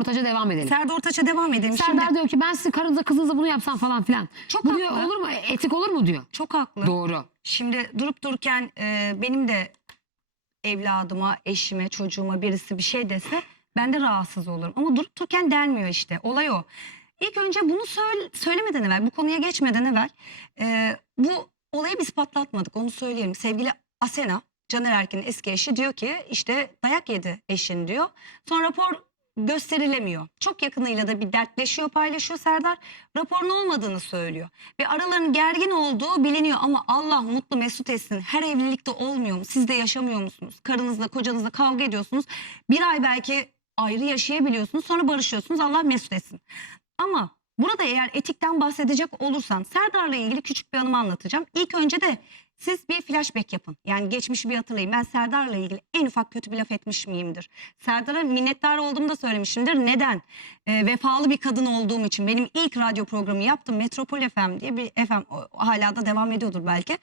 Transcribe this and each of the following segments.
Ortaç'a devam edelim. Serdar Ortaç'a devam edelim. Serdar Şimdi diyor ki ben sizin karınıza kızınıza bunu yapsam falan filan. Çok Bu diyor haklı. olur mu? Etik olur mu diyor. çok haklı. Doğru. Şimdi durup dururken e, benim de evladıma, eşime, çocuğuma birisi bir şey dese ben de rahatsız olurum. Ama durup dururken denmiyor işte. Olay o. İlk önce bunu söyle, söylemeden evvel, bu konuya geçmeden evvel e, bu olayı biz patlatmadık onu söyleyelim. Sevgili Asena, Caner Erkin'in eski eşi diyor ki işte dayak yedi eşin diyor. Sonra rapor gösterilemiyor. Çok yakınıyla da bir dertleşiyor, paylaşıyor Serdar. Raporun olmadığını söylüyor. Ve aralarının gergin olduğu biliniyor ama Allah mutlu mesut etsin. Her evlilikte olmuyor mu? Siz de yaşamıyor musunuz? Karınızla, kocanızla kavga ediyorsunuz. Bir ay belki ayrı yaşayabiliyorsunuz. Sonra barışıyorsunuz. Allah mesut etsin. Ama burada eğer etikten bahsedecek olursan Serdar'la ilgili küçük bir anımı anlatacağım. İlk önce de siz bir flashback yapın. Yani geçmişi bir hatırlayın. Ben Serdar'la ilgili en ufak kötü bir laf etmiş miyimdir? Serdar'a minnettar olduğumu da söylemişimdir. Neden? Ee, vefalı bir kadın olduğum için. Benim ilk radyo programı yaptım. Metropol FM diye bir FM o- hala da devam ediyordur belki.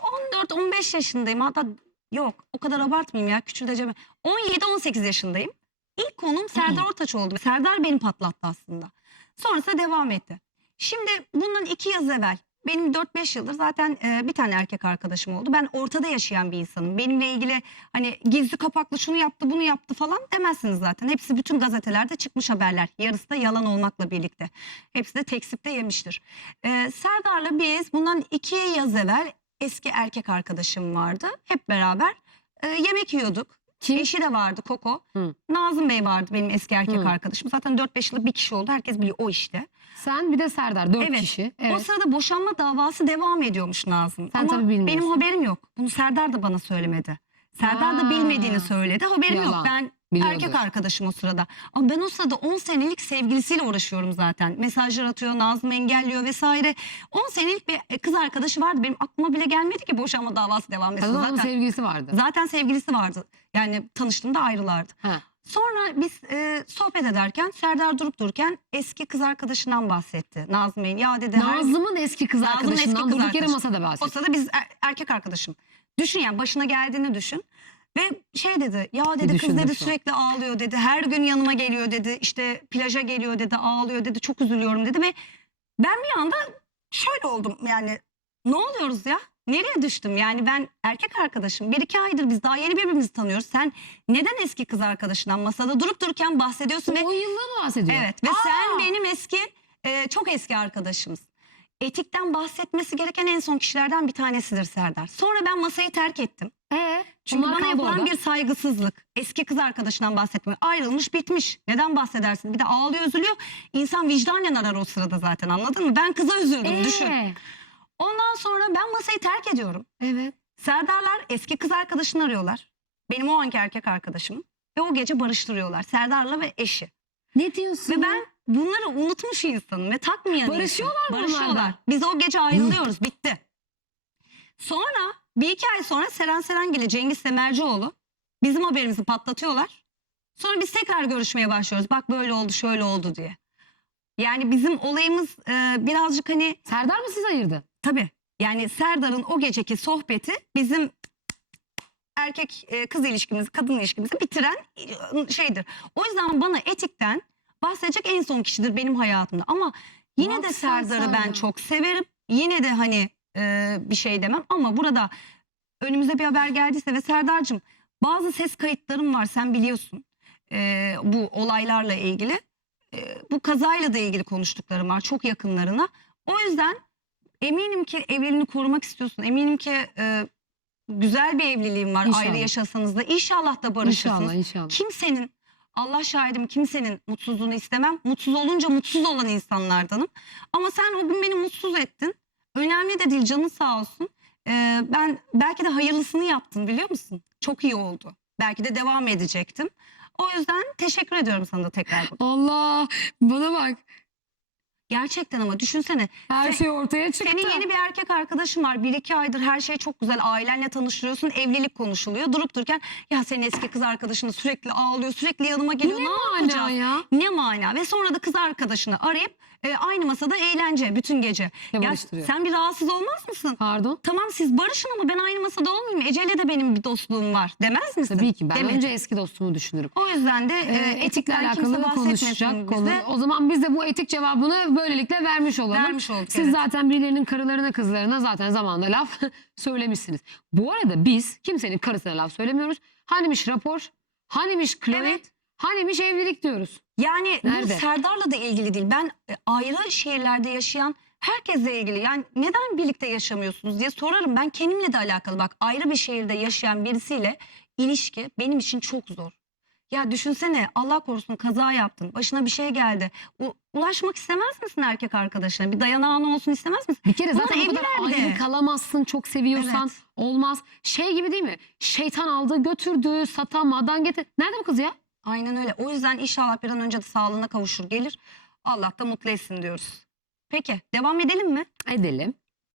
14-15 yaşındayım. Hatta yok o kadar abartmayayım ya küçülteceğim. 17-18 yaşındayım. İlk konum Serdar Ortaç oldu. Serdar beni patlattı aslında. Sonrasında devam etti. Şimdi bundan iki yıl evvel benim 4-5 yıldır zaten e, bir tane erkek arkadaşım oldu. Ben ortada yaşayan bir insanım. Benimle ilgili hani gizli kapaklı şunu yaptı bunu yaptı falan demezsiniz zaten. Hepsi bütün gazetelerde çıkmış haberler. Yarısı da yalan olmakla birlikte. Hepsi de tekzipte yemiştir. E, Serdar'la biz bundan iki yaz evvel eski erkek arkadaşım vardı. Hep beraber e, yemek yiyorduk. Kim? Eşi de vardı Koko. Hı. Nazım Bey vardı benim eski erkek Hı. arkadaşım. Zaten 4-5 yıllık bir kişi oldu. Herkes biliyor o işte. Sen bir de Serdar. Dört Evet. kişi. O Evet. sırada boşanma davası devam ediyormuş Nazım. Sen Ama tabii bilmiyorsun. benim haberim yok. Bunu Serdar da bana söylemedi. Serdar Ha. da bilmediğini söyledi. Haberim Yalan. yok. Ben Biliyordur. erkek arkadaşım o sırada. Ama ben o sırada 10 senelik sevgilisiyle uğraşıyorum zaten. Mesajlar atıyor, Nazım engelliyor vesaire. 10 senelik bir kız arkadaşı vardı. Benim aklıma bile gelmedi ki boşanma davası devam etsin. Kadın Zaten, sevgilisi vardı. zaten sevgilisi vardı. Yani tanıştığımda ayrılardı. Ha. Sonra biz e, sohbet ederken Serdar durup dururken eski kız arkadaşından bahsetti. Nazım Bey'in. Ya dedi her Nazım'ın eski kız Nazım'ın eski arkadaşından kız durduk yere arkadaşı. masada o bahsediyor. sırada biz er- erkek arkadaşım. Düşün yani başına geldiğini düşün. Ve şey dedi ya dedi kız düşündüm dedi şu an. sürekli ağlıyor dedi. Her gün yanıma geliyor dedi. işte plaja geliyor dedi ağlıyor dedi. Çok üzülüyorum dedi ve ben bir anda şöyle oldum yani ne oluyoruz ya? Nereye düştüm? Yani ben erkek arkadaşım. Bir iki aydır biz daha yeni birbirimizi tanıyoruz. Sen neden eski kız arkadaşından masada durup dururken bahsediyorsun ve 10 yılda mı bahsediyor? Evet ve Aa! sen benim eski e, çok eski arkadaşımız. Etikten bahsetmesi gereken en son kişilerden bir tanesidir Serdar. Sonra ben masayı terk ettim. Ee, Çünkü onlar bana yapılan orada. bir saygısızlık. Eski kız arkadaşından bahsetmiyor. Ayrılmış bitmiş. Neden bahsedersin? Bir de ağlıyor üzülüyor. İnsan vicdanen arar o sırada zaten anladın mı? Ben kıza üzüldüm düşün. Ee, Ondan sonra ben masayı terk ediyorum. Evet. Serdarlar eski kız arkadaşını arıyorlar. Benim o anki erkek arkadaşım. Ve o gece barıştırıyorlar. Serdar'la ve eşi. Ne diyorsun? Ve ben bunları unutmuş insanım ve takmayan Barışıyorlar mı insanım. Barışıyorlar. bunlardan? Biz o gece ayrılıyoruz. Bitti. Sonra bir iki ay sonra Seren Serengil ile Cengiz Semercioğlu bizim haberimizi patlatıyorlar. Sonra biz tekrar görüşmeye başlıyoruz. Bak böyle oldu şöyle oldu diye. Yani bizim olayımız e, birazcık hani Serdar mı siz ayırdı? tabii yani Serdar'ın o geceki sohbeti bizim erkek e, kız ilişkimizi, kadın ilişkimizi bitiren e, şeydir. O yüzden bana etikten bahsedecek en son kişidir benim hayatımda. Ama yine Bak de sen Serdar'ı ben çok severim. Yine de hani e, bir şey demem ama burada önümüze bir haber geldiyse ve Serdar'cığım bazı ses kayıtlarım var sen biliyorsun e, bu olaylarla ilgili. E, bu kazayla da ilgili konuştuklarım var çok yakınlarına. O yüzden eminim ki evliliğini korumak istiyorsun. Eminim ki e, güzel bir evliliğin var İnşallah. ayrı yaşasanız da. İnşallah da barışırsınız. İnşallah inşallah. Kimsenin Allah şahidim kimsenin mutsuzluğunu istemem. Mutsuz olunca mutsuz olan insanlardanım. Ama sen o gün beni mutsuz ettin. Önemli de değil canın sağ olsun. Ee, ben belki de hayırlısını yaptın biliyor musun? Çok iyi oldu. Belki de devam edecektim. O yüzden teşekkür ediyorum sana da tekrar. Allah bana bak. Gerçekten ama düşünsene. Her Sen- şey ortaya çıktı. Senin yeni bir erkek arkadaşın var. Bir iki aydır her şey çok güzel. Ailenle tanıştırıyorsun. Evlilik konuşuluyor. Durup dururken ya senin eski kız arkadaşın sürekli ağlıyor. Sürekli yanıma geliyor. ne Ne, yapacağız? ya? Ne mana? ve sonra da kız arkadaşını arayıp e, aynı masada eğlence bütün gece. Ya sen bir rahatsız olmaz mısın? Pardon. Tamam siz barışın ama ben aynı masada olmayayım. Ece'yle de benim bir dostluğum var demez misin? Tabii ki ben Demedi. önce eski dostumu düşünürüm. O yüzden de Ee, e, etikle kimse alakalı bahsetmesin konuşacak konu. O zaman biz de bu etik cevabını böylelikle vermiş olalım. Vermiş olduk, Siz evet. zaten birilerinin karılarına kızlarına zaten zamanında laf söylemişsiniz. Bu arada biz kimsenin karısına laf söylemiyoruz. Hanimiş rapor, hanimiş Chloe, Evet. hanimiş evlilik diyoruz. Yani Nerede? bu Serdar'la da ilgili değil. Ben e, ayrı şehirlerde yaşayan herkesle ilgili. Yani neden birlikte yaşamıyorsunuz diye sorarım. Ben kendimle de alakalı bak ayrı bir şehirde yaşayan birisiyle ilişki benim için çok zor. Ya düşünsene Allah korusun kaza yaptın. Başına bir şey geldi. U- ulaşmak istemez misin erkek arkadaşına? Bir dayanağın olsun istemez misin? Bir kere Bunu zaten o kadar evlilerde. ayrı kalamazsın çok seviyorsan Evet. olmaz. Şey gibi değil mi? Şeytan aldı götürdü satamadan getir. Nerede bu kız ya? Aynen öyle. O yüzden inşallah bir an önce de sağlığına kavuşur gelir. Allah da mutlu etsin diyoruz. Peki devam edelim mi? Edelim.